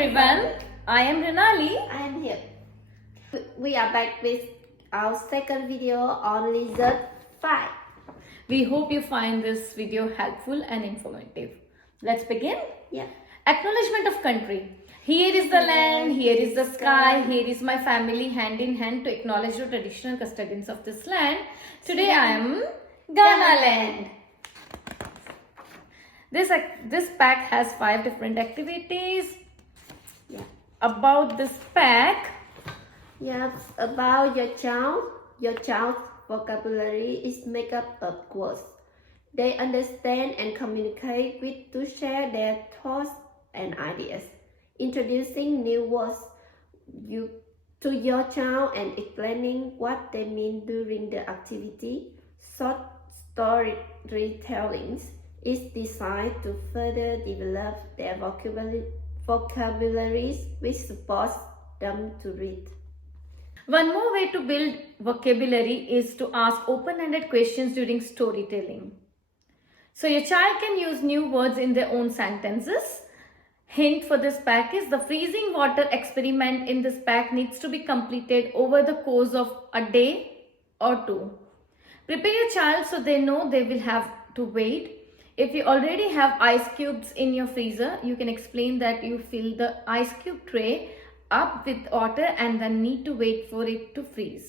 everyone, I am Renali. I am here. We are back with our second video on lizard 5. We hope you find this video helpful and informative. Let's begin. Yeah. Acknowledgement of country. Here is the land, here is the sky, here is my family hand in hand to acknowledge the traditional custodians of this land. Today I am Ghana land. This pack has 5 different activities. Yeah. About this pack, Yeah, about your child's vocabulary is made up of words. They understand and communicate with to share their thoughts and ideas. Introducing new words to your child and explaining what they mean during the activity. Short storytelling is designed to further develop their vocabularies, which supports them to read. one more way to build vocabulary is to ask open-ended questions during storytelling. So your child can use new words in their own sentences. Hint for this pack is the freezing water experiment in this pack needs to be completed over the course of a day or two. Prepare your child so they know they will have to wait. If you already have ice cubes in your freezer, you can explain that you fill the ice cube tray up with water and then need to wait for it to freeze.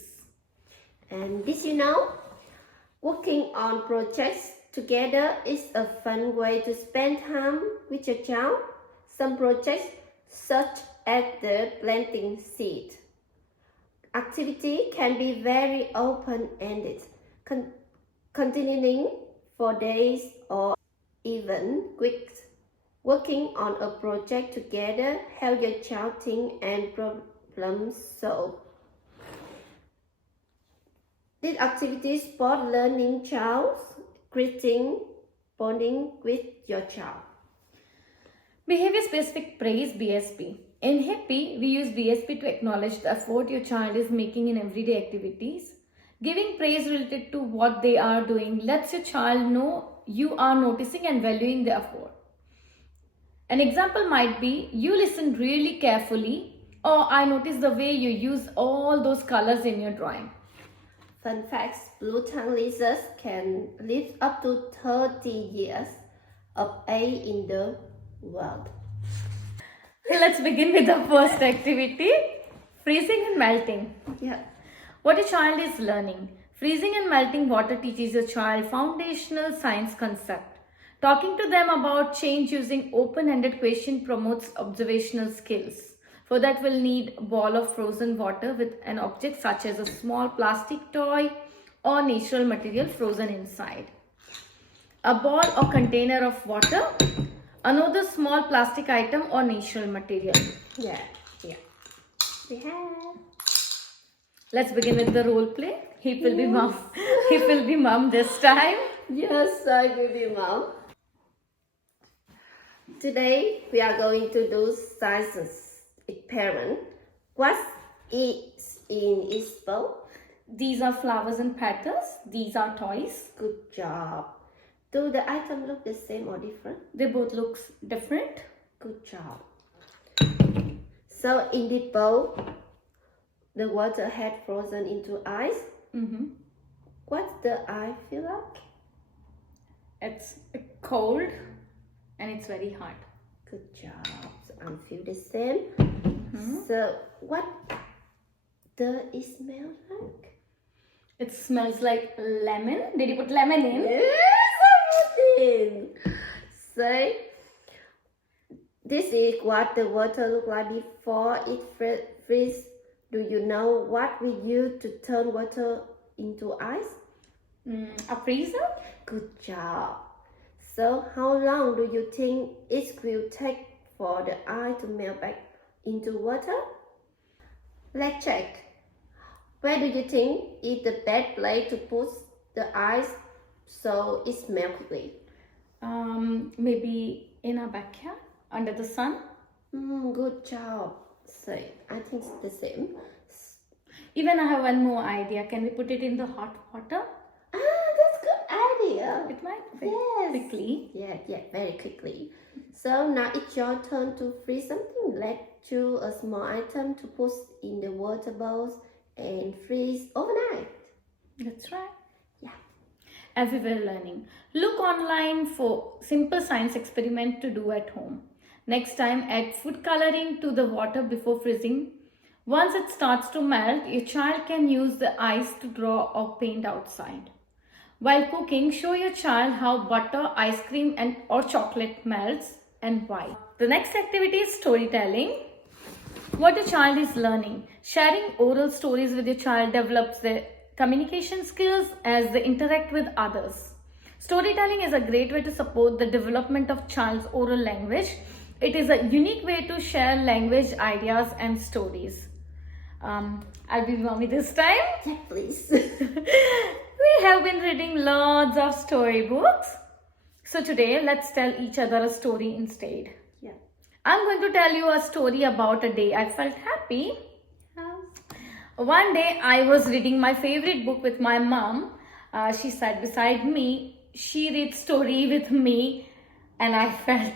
And did you know? Working on projects together is a fun way to spend time with your child. Some projects, such as the planting seed activity, can be very open-ended, continuing for days or even weeks. Working on a project together help your child think and problem solve. These activities support learning child's greeting, bonding with your child. Behavior specific praise BSP. In Happy, we use BSP to acknowledge the effort your child is making in everyday activities. Giving praise related to what they are doing lets your child know you are noticing and valuing the effort. An example might be, you listened really carefully, or I noticed the way you use all those colors in your drawing. Fun facts, blue-tongued lizards can live up to 30 years of age in the world. Let's begin with the first activity, freezing and melting. Yeah. What a child is learning. Freezing and melting water teaches your child foundational science concept. Talking to them about change using open-ended question promotes observational skills. For that, we'll need a ball of frozen water with an object such as a small plastic toy or natural material frozen inside. A ball or container of water, another small plastic item or natural material. Yeah. We have. Let's begin with the role play. He will be mom. He will be mom this time. Yes, I will be mom. Today we are going to do science experiment. What is in each bowl? These are flowers and petals. These are toys. Good job. Do the items look the same or different? They both look different. Good job. So in the bowl, the water had frozen into ice. What's the ice feel like? It's cold and it's very hot. Good job. So I feel the same. So what does it smell like? It smells like lemon. Did you put lemon in? Yes, I put in. So this is what the water looked like before it freezes. Do you know what we use to turn water into ice? A freezer? Good job. So how long do you think it will take for the ice to melt back into water? Let's check. Where do you think is the best place to put the ice so it melts quickly? Maybe in our backyard under the sun. Good job. So I think it's the same. Even I have one more idea. Can we put it in the hot water? That's good idea. It might Yes. quickly. Yeah, very quickly. So now it's your turn to freeze something. Let's choose a small item to put in the water bowls and freeze overnight. That's right. Yeah. Everywhere learning. Look online for simple science experiment to do at home. Next time, add food coloring to the water before freezing. Once it starts to melt, your child can use the ice to draw or paint outside. While cooking, show your child how butter, ice cream, and or chocolate melts and why. The next activity is storytelling. What your child is learning. Sharing oral stories with your child develops their communication skills as they interact with others. Storytelling is a great way to support the development of child's oral language. It is a unique way to share language, ideas, and stories. I'll be mommy this time. Yeah, please. We have been reading lots of storybooks. So today, let's tell each other a story instead. Yeah. I'm going to tell you a story about a day I felt happy. One day I was reading my favorite book with my mom. She sat beside me. She read story with me, and I felt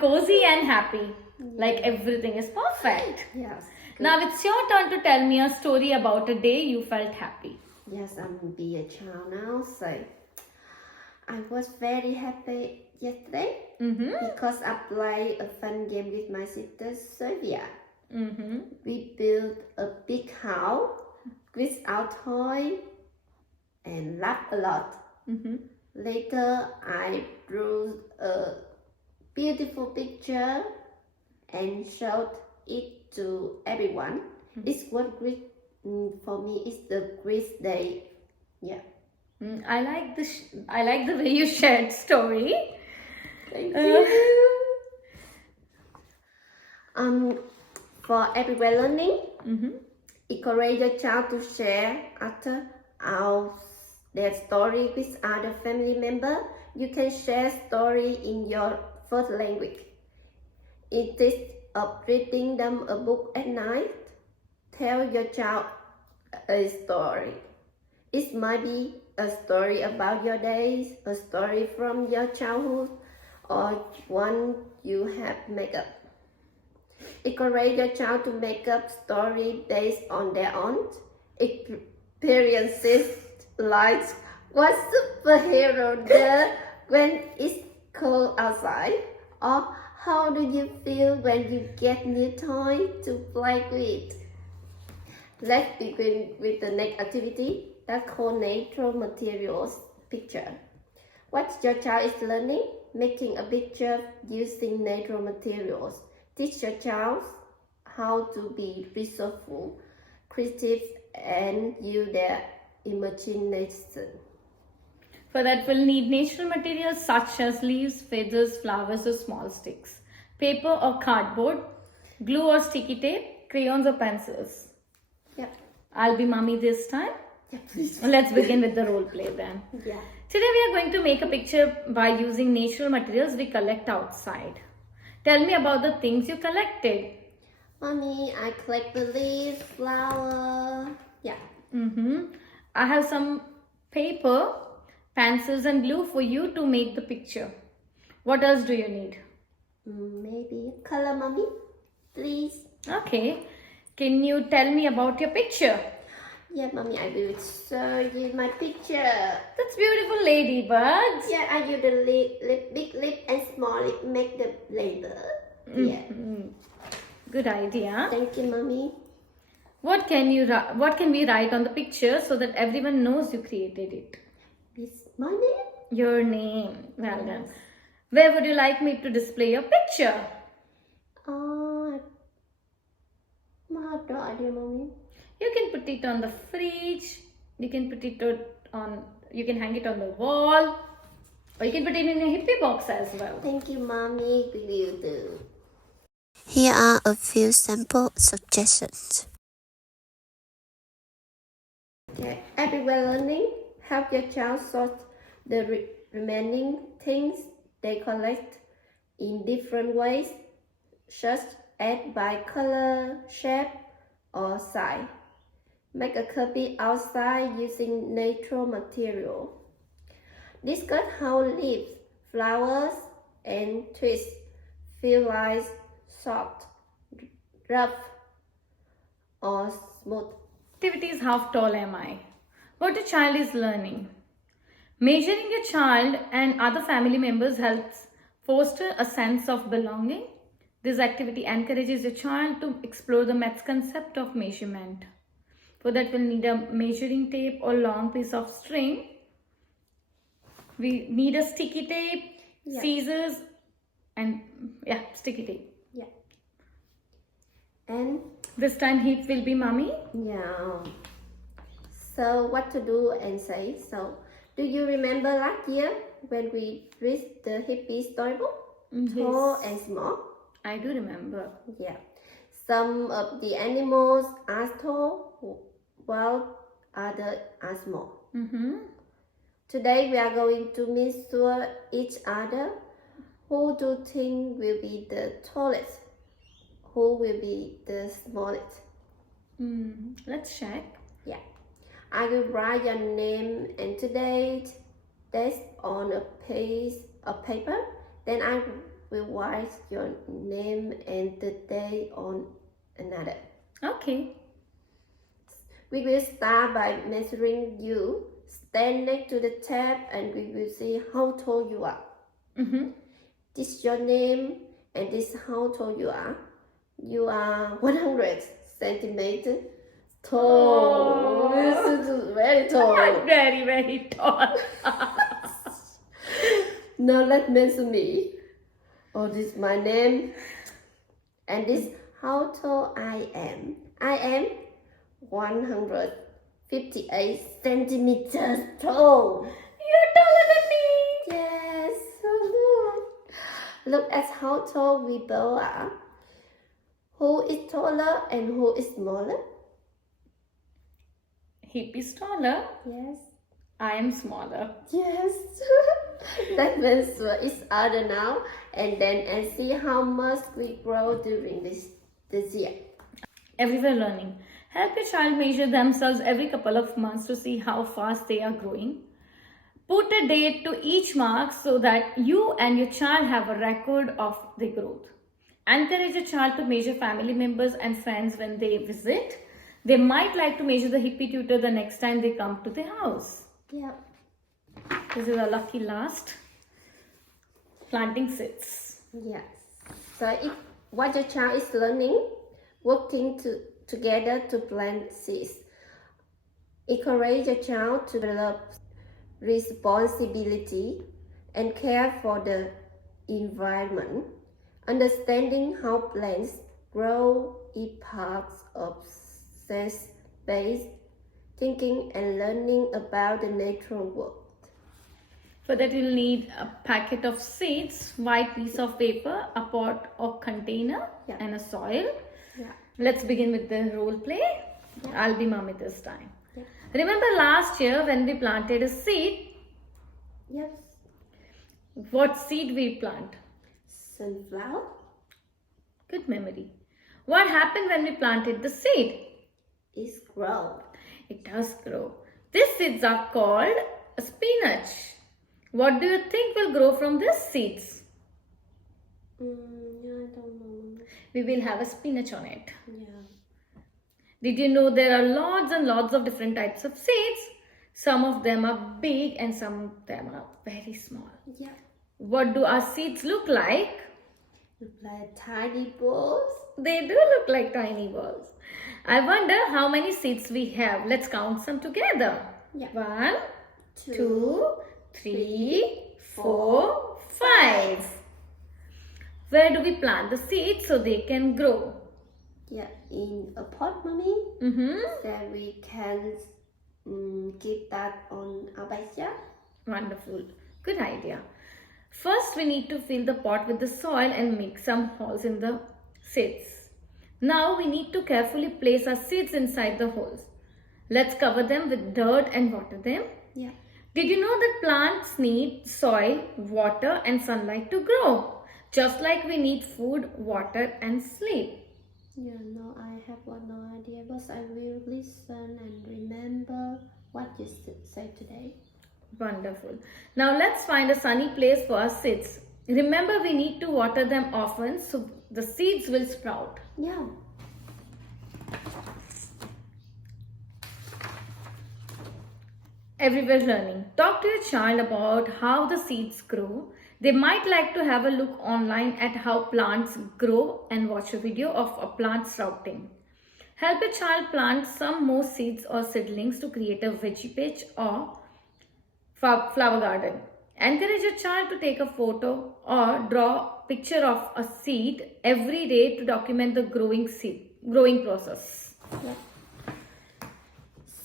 cozy and happy. Like everything is perfect. Yes. Now it's your turn to tell me a story about a day you felt happy. Yes, I'm be a child now. So I was very happy yesterday because I played a fun game with my sister Sylvia. We built a big house with our toy and laughed a lot. Later, I drew a beautiful picture and showed it to everyone. It's what great for me. It's the great day. Yeah. I like this. I like the way you shared story. Thank you. For everywhere learning, encourage your child to share after their story with other family member. You can share story in your first language. Instead of reading them a book at night, tell your child a story. It might be a story about your days, a story from your childhood, or one you have made up. Encourage your child to make up story based on their own experiences, like what superhero does when it's cold outside, or how do you feel when you get new toy to play with. Let's begin with the next activity that's called natural materials picture. What your child is learning? Making a picture using natural materials. Teach your child how to be resourceful, creative, and use their imagination. For that, we'll need natural materials such as leaves, feathers, flowers, or small sticks, paper or cardboard, glue or sticky tape, crayons or pencils. Yep. I'll be mommy this time. Yeah, please. Let's begin with the role play then. Yeah. Today we are going to make a picture by using natural materials we collect outside. Tell me about the things you collected. Mommy, I collect the leaves, flower. Yeah. I have some paper, pencils and glue for you to make the picture. What else do you need? Maybe color, mommy, please. Okay. Can you tell me about your picture? Yeah, mommy, I will show you my picture. That's beautiful ladybugs. Yeah, I use the big lip and small lip make the label. Yeah. Good idea. Thank you, mommy. What can we write on the picture so that everyone knows you created it? It's my name. Your name. Well done. Where would you like me to display your picture? I have no idea, mommy. You can put it on the fridge. You can put it on. You can hang it on the wall, or you can put it in a hippie box as well. Thank you, mommy. We will do. Here are a few sample suggestions. Okay. Everywhere learning, help your child sort the remaining things they collect in different ways, such as by color, shape, or size. Make a copy outside using natural material. Discuss how leaves, flowers, and twist. Feel like soft, rough, or smooth. Activity is how tall am I? What a child is learning. Measuring a child and other family members helps foster a sense of belonging. This activity encourages a child to explore the maths concept of measurement. For that, we'll need a measuring tape or long piece of string. We need a sticky tape, Yeah. scissors, and sticky tape. Yeah. And This time, heat will be mommy. yeah. So what to do and say? So do you remember last year when we read the hippie storybook? Tall Yes, and small. I do remember. Yeah. Some of the animals are tall, while others are small. Mm-hmm. Today we are going to measure each other. Who do you think will be the tallest? Who will be the smallest? Let's check. Yeah. I will write your name and today's date on a piece of paper. Then I will write your name and the day on another. Okay. We will start by measuring you. Stand next to the tab and we will see how tall you are. Mm-hmm. This is your name and this is how tall you are. You are 100 centimeters tall. Oh. This is very tall. Very, very tall. Now let's measure me. Oh, this is my name. And this is how tall I am. I am 158 centimeters tall. You're taller than me. Yes, so look. Look at how tall we both are. Who is taller and who is smaller? Hippie is taller. Yes. I am smaller. Yes. Let's measure each other now and see how much we grow during this year. Everywhere learning. Help your child measure themselves every couple of months to see how fast they are growing. Put a date to each mark so that you and your child have a record of the growth. Encourage a child to measure family members and friends when they visit. They might like to measure the hippie tutor the next time they come to the house. Yeah. This is a lucky last. Planting seeds. Yes. So if what your child is learning, working together to plant seeds. Encourage your child to develop responsibility and care for the environment. Understanding how plants grow is part of sense-based thinking and learning about the natural world. For that, you'll need a packet of seeds, white piece of paper, a pot or container, Yeah. and a soil. Yeah. Let's begin with the role play. I'll be mommy this time. Yeah. Remember last year when we planted a seed? Yes. What seed we plant? Sunflower. Good memory. What happened when we planted the seed? Is grow. It does grow. These seeds are called a spinach. What do you think will grow from these seeds? I don't know. We will have a spinach on it. Yeah. Did you know there are lots and lots of different types of seeds? Some of them are big and some of them are very small. Yeah. What do our seeds look like? Look like tiny balls. They do look like tiny balls. I wonder how many seeds we have. Let's count some together. Yeah. 1, 2, 3, 4, 5. Where do we plant the seeds so they can grow? Yeah, in a pot, mommy. Then we can keep that on our backyard. Wonderful. Good idea. First, we need to fill the pot with the soil and make some holes in the seeds. Now, we need to carefully place our seeds inside the holes. Let's cover them with dirt and water them. Yeah. Did you know that plants need soil, water and sunlight to grow? Just like we need food, water and sleep. Yeah, no, I have no idea, but I will listen and remember what you said today. Wonderful. Now let's find a sunny place for our seeds. Remember, we need to water them often so the seeds will sprout. Yeah. Everywhere learning. Talk to your child about how the seeds grow. They might like to have a look online at how plants grow and watch a video of a plant sprouting. Help a child plant some more seeds or seedlings to create a veggie patch or flower garden. Encourage your child to take a photo or draw a picture of a seed every day to document the growing process. Yeah.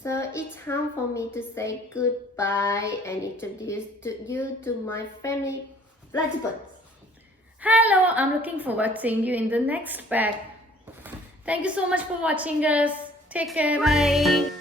So it's time for me to say goodbye and introduce you to my family platypus. Hello, I'm looking forward to seeing you in the next pack. Thank you so much for watching us. Take care. Bye.